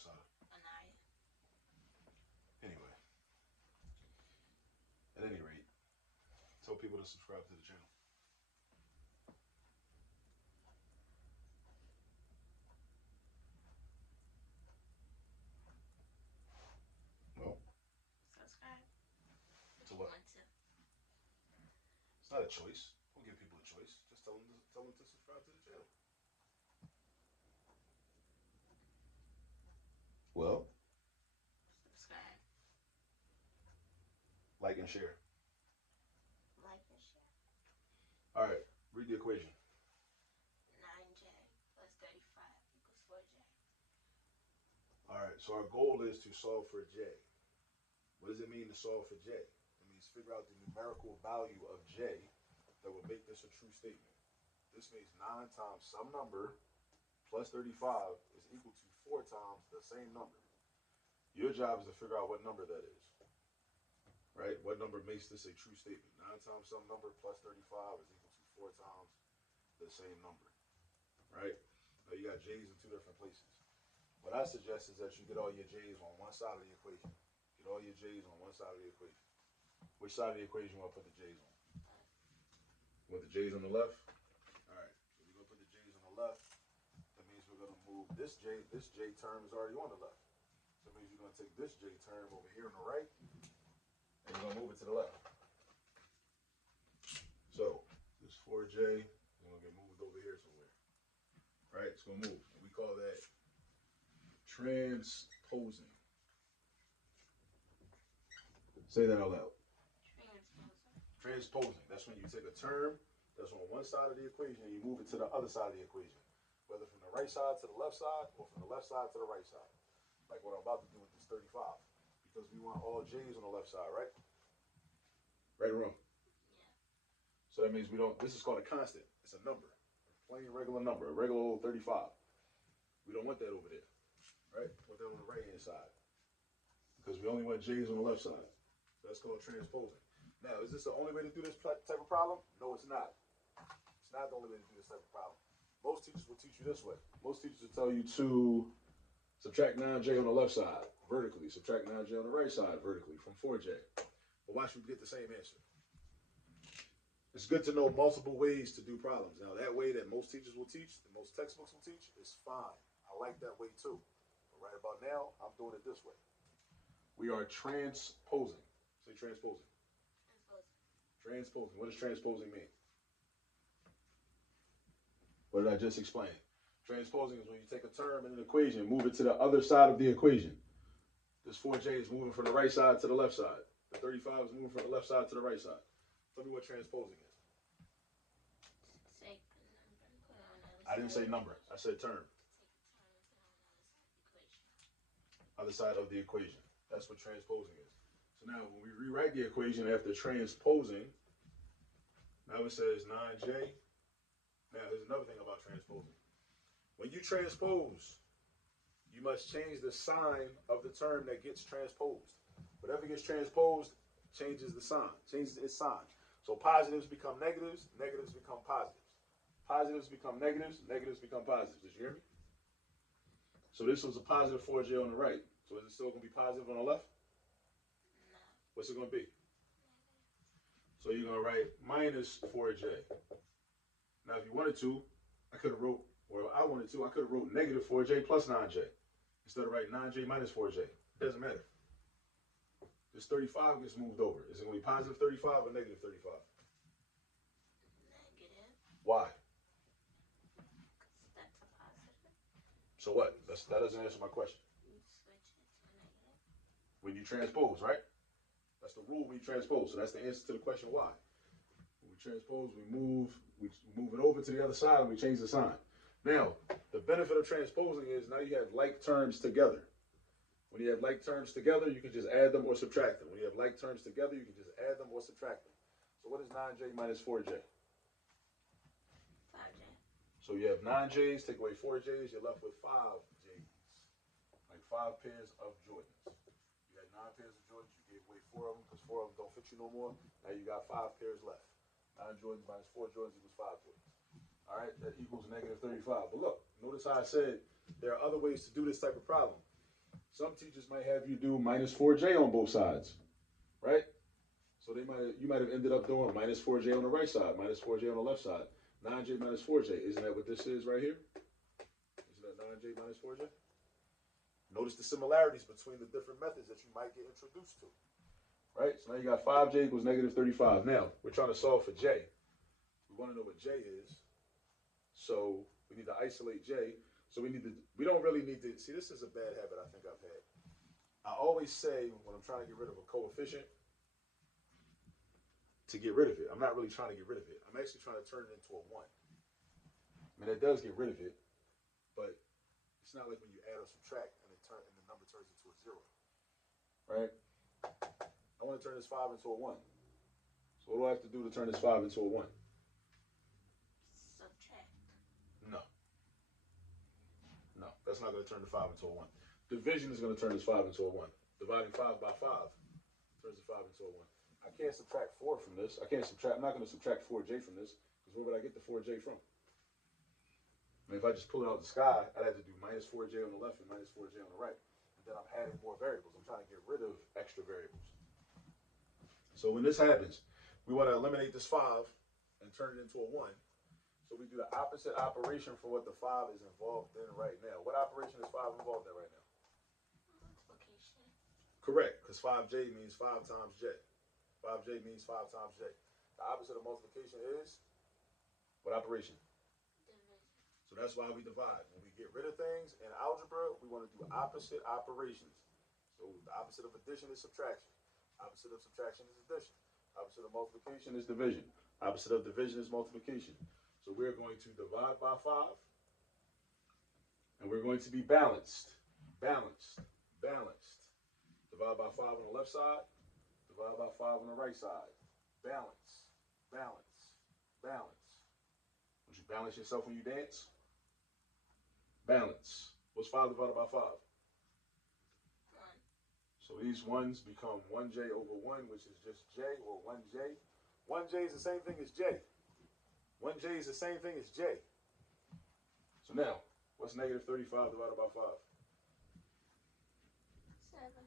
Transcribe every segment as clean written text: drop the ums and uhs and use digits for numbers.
Assata? Anaya. Anyway, at any rate, tell people to subscribe to the channel. Well, Subscribe to if you what? want to. It's not a choice. Don't give people a choice. Just tell them to subscribe to the channel. Well, Subscribe. like and share. Like and share. All right, read the equation. 9J plus 35 equals 4J. All right, so our goal is to solve for J. What does it mean to solve for J? It means figure out the numerical value of J that would make this a true statement. This means 9 times some number plus 35 is equal to 4 times the same number. Your job is to figure out what number that is, right? What number makes this a true statement? 9 times some number plus 35 is equal to 4 times the same number, right? Now you got J's in two different places. What I suggest is that you get all your J's on one side of the equation. Get all your J's on one side of the equation. Which side of the equation you want to put the J's on? You want the J's on the left? All right, so we're going to put the J's on the left. That means we're going to move this J term is already on the left. So that means you're going to take this J term over here on the right, and you're going to move it to the left. So this 4J is going to get moved over here somewhere. Right? It's going to move. And we call that transposing. Say that out loud. Transposing. That's when you take a term that's on one side of the equation and you move it to the other side of the equation. Whether from the right side to the left side or from the left side to the right side. Like what I'm about to do with this 35. Because we want all J's on the left side, right? Right or wrong? Yeah. So that means we don't, this is called a constant. It's a number. A plain regular number. A regular old 35. We don't want that over there. Right? We want that on the right hand side. Because we only want J's on the left side. So that's called transposing. Now, is this the only way to do this type of problem? No, it's not. It's not the only way to do this type of problem. Most teachers will teach you this way. Most teachers will tell you to subtract 9J on the left side vertically, subtract 9J on the right side vertically from 4J. But watch you get the same answer. It's good to know multiple ways to do problems. Now, that way that most teachers will teach, that most textbooks will teach, is fine. I like that way too. But right about now, I'm doing it this way. We are transposing. Say transposing. Transposing. What does transposing mean? What did I just explain? Transposing is when you take a term in an equation, move it to the other side of the equation. This 4J is moving from the right side to the left side. The 35 is moving from the left side to the right side. Tell me what transposing is. Take a number and put it on the other I didn't say number. I said term. Other side of the equation. That's what transposing is. So now when we rewrite the equation after transposing, now it says 9J. Now there's another thing about transposing. When you transpose, you must change the sign of the term that gets transposed. Whatever gets transposed changes the sign, changes its sign. So positives become negatives, negatives become positives. Positives become negatives, negatives become positives. Did you hear me? So this was a positive 4J on the right. So is it still going to be positive on the left? No. What's it going to be? So you're going to write minus 4J. Now if you wanted to, I could have wrote, or I wanted to, I could have wrote negative 4J plus 9J. Instead of writing 9J minus 4J. It doesn't matter. This 35 gets moved over. Is it going to be positive 35 or negative 35? Negative. Why? Because that's a positive. So what? That doesn't answer my question. You switch it to a negative. When you transpose, right? That's the rule when you transpose. So that's the answer to the question why. When we transpose, we move it over to the other side and we change the sign. Now, the benefit of transposing is now you have like terms together. When you have like terms together, you can just add them or subtract them. When you have like terms together, you can just add them or subtract them. So what is 9J minus 4J? 5J. So you have 9Js, take away 4Js, you're left with 5Js. Like 5 pairs of Jordans. You had 9 pairs of Jordans, you gave away 4 of them because 4 of them don't fit you no more. Now you got 5 pairs left. 9 Jordans minus 4 Jordans equals 5 Jordans. All right, that equals negative 35. But look, notice how I said there are other ways to do this type of problem. Some teachers might have you do minus 4j on both sides, right? So you might have ended up doing minus 4j on the right side, minus 4j on the left side. 9j minus 4j. Isn't that what this is right here? Isn't that 9j minus 4j? Notice the similarities between the different methods that you might get introduced to. Right? So now you got 5j equals negative 35. Now, we're trying to solve for j. We want to know what j is. So we need to isolate j. So we don't really need to, see, this is a bad habit I think I've had. I always say when I'm trying to get rid of a coefficient, to get rid of it. I'm not really trying to get rid of it. I'm actually trying to turn it into a 1. I mean, it does get rid of it, but it's not like when you add or subtract and the number turns into a 0. Right? I want to turn this 5 into a 1. So what do I have to do to turn this 5 into a 1? Subtract. No. No, that's not going to turn the 5 into a 1. Division is going to turn this 5 into a 1. Dividing 5 by 5 turns the 5 into a 1. I can't subtract 4 from this. I'm not going to subtract 4j from this, because where would I get the 4j from? I mean, if I just pull it out of the sky, I'd have to do minus 4j on the left and minus 4j on the right. And then I'm adding more variables. I'm trying to get rid of extra variables. So when this happens, we want to eliminate this 5 and turn it into a 1. So we do the opposite operation for what the 5 is involved in right now. What operation is 5 involved in right now? Multiplication. Correct, because 5j means 5 times j. 5j means 5 times j. The opposite of multiplication is what operation? Division. So that's why we divide. When we get rid of things in algebra, we want to do opposite operations. So the opposite of addition is subtraction. Opposite of subtraction is addition. Opposite of multiplication is division. Opposite of division is multiplication. So we're going to divide by 5. And we're going to be balanced. Balanced. Balanced. Divide by 5 on the left side. Divide by 5 on the right side. Balance. Balance. Balance. Don't you balance yourself when you dance? Balance. What's 5 divided by 5? 1. So these 1's become 1j over 1, which is just j, or 1j. 1j is the same thing as j. 1j is the same thing as j. So now, what's negative 35 divided by 5? 7.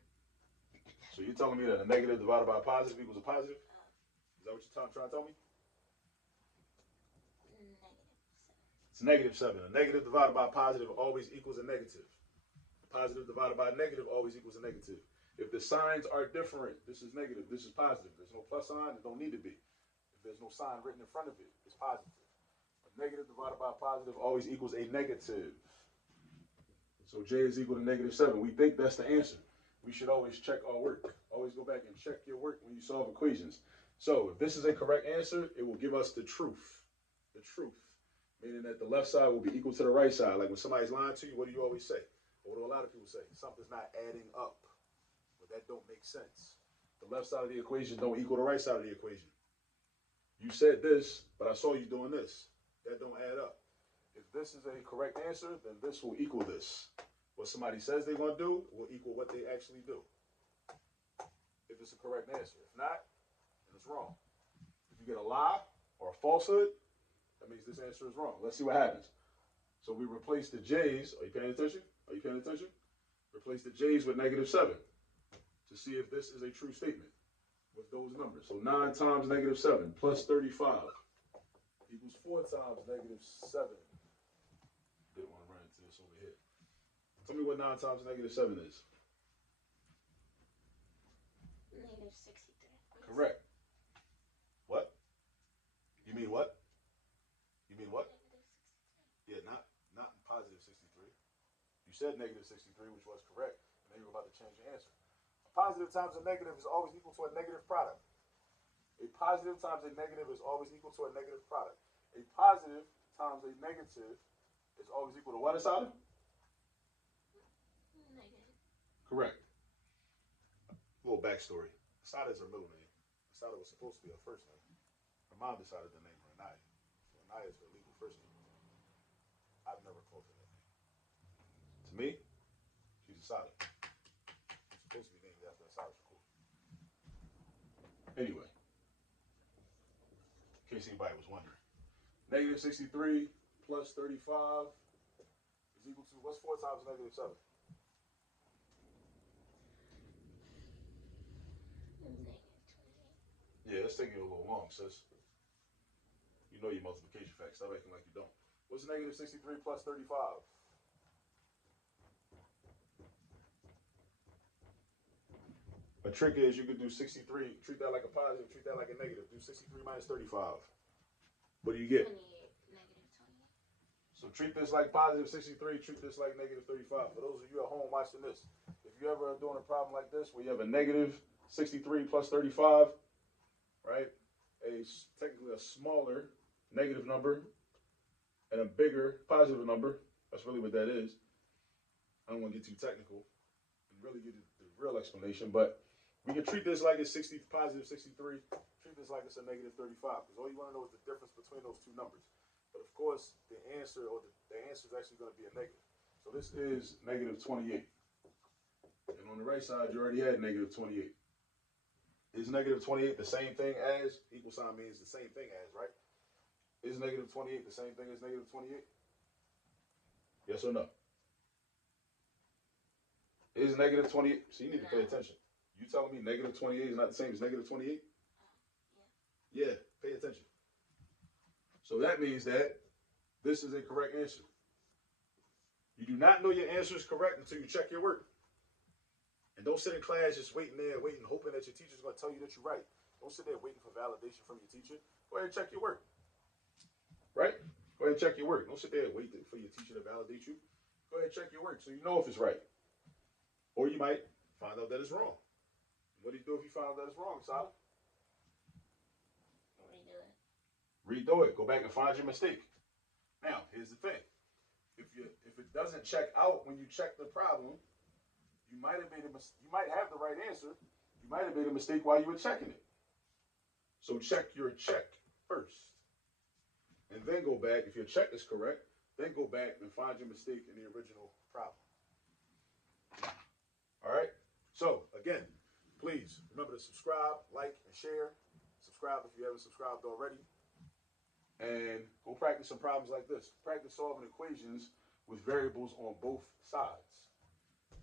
So you're telling me that a negative divided by a positive equals a positive? Is that what you're trying to tell me? Negative 7. It's negative 7. A negative divided by a positive always equals a negative. A positive divided by a negative always equals a negative. If the signs are different, this is negative, this is positive. There's no plus sign, there don't need to be. If there's no sign written in front of it, it's positive. A negative divided by a positive always equals a negative. So j is equal to negative 7. We think that's the answer. We should always check our work. Always go back and check your work when you solve equations. So if this is a correct answer, it will give us the truth. The truth. Meaning that the left side will be equal to the right side. Like when somebody's lying to you, what do you always say? Or what do a lot of people say? Something's not adding up. But that don't make sense. The left side of the equation don't equal the right side of the equation. You said this, but I saw you doing this. That don't add up. If this is a correct answer, then this will equal this. What somebody says they're going to do will equal what they actually do. If it's a correct answer. If not, then it's wrong. If you get a lie or a falsehood, that means this answer is wrong. Let's see what happens. So we replace the j's. Are you paying attention? Are you paying attention? Replace the j's with negative 7 to see if this is a true statement with those numbers. So 9 times negative 7 plus 35 equals 4 times negative 7. Didn't want to run into this over here. Tell me what 9 times negative 7 is. Negative 63. Correct. What? You mean what? You mean what? Negative 63. Yeah, not positive 63. You said negative 63, which was correct. And then you were about to change your answer. A positive times a negative is always equal to a negative product. A positive times a negative is always equal to a negative product. A positive times a negative is always equal to what, Assata? Negative. Correct. A little backstory. Assata is her middle name. Assata was supposed to be her first name. Her mom decided to name her Anaya. So Anaya is her legal first name. I've never called her that name. To me, she's Assata. She's supposed to be named after Assata Shakur. Anyway, in case anybody was wondering. Negative 63 plus 35 is equal to, what's 4 times negative 7? Yeah, it's taking you a little long, sis. You know your multiplication facts. Stop acting like you don't. What's negative 63 plus 35? A trick is you could do 63, treat that like a positive, treat that like a negative. Do 63 minus 35. What do you get? 28. Negative 28. So treat this like positive 63, treat this like negative 35. For those of you at home watching this, if you ever are doing a problem like this where you have a negative 63 plus 35, right? Technically a smaller negative number and a bigger positive number. That's really what that is. I don't want to get too technical and really get the real explanation, but we can treat this like it's 60 positive 63. Treat this like it's a negative 35, because all you want to know is the difference between those two numbers. But of course, the answer the answer is actually going to be a negative. So this is negative 28. And on the right side, you already had negative 28. Is negative 28 the same thing as? Equal sign means the same thing as, right? Is negative 28 the same thing as negative 28? Yes or no? Is negative 28? So you need to pay attention. You telling me negative 28 is not the same as negative 28? Yeah. Yeah, pay attention. So that means that this is a correct answer. You do not know your answer is correct until you check your work. And don't sit in class just waiting there, hoping that your teacher's going to tell you that you're right. Don't sit there waiting for validation from your teacher. Go ahead and check your work. Right? Go ahead and check your work. Don't sit there and wait for your teacher to validate you. Go ahead and check your work so you know if it's right. Or you might find out that it's wrong. What do you do if you find out that it's wrong, Assata? Redo it. Redo it. Go back and find your mistake. Now, here's the thing. If it doesn't check out when you check the problem, you might have the right answer. You might have made a mistake while you were checking it. So check your check first. And then go back. If your check is correct, then go back and find your mistake in the original problem. All right? So, again, please remember to subscribe, like, and share. Subscribe if you haven't subscribed already. And go practice some problems like this. Practice solving equations with variables on both sides.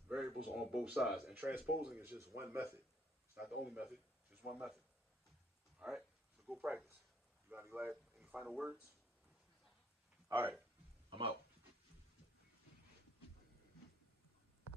Variables on both sides. And transposing is just one method. It's not the only method, just one method. All right? So go practice. You got any final words? All right.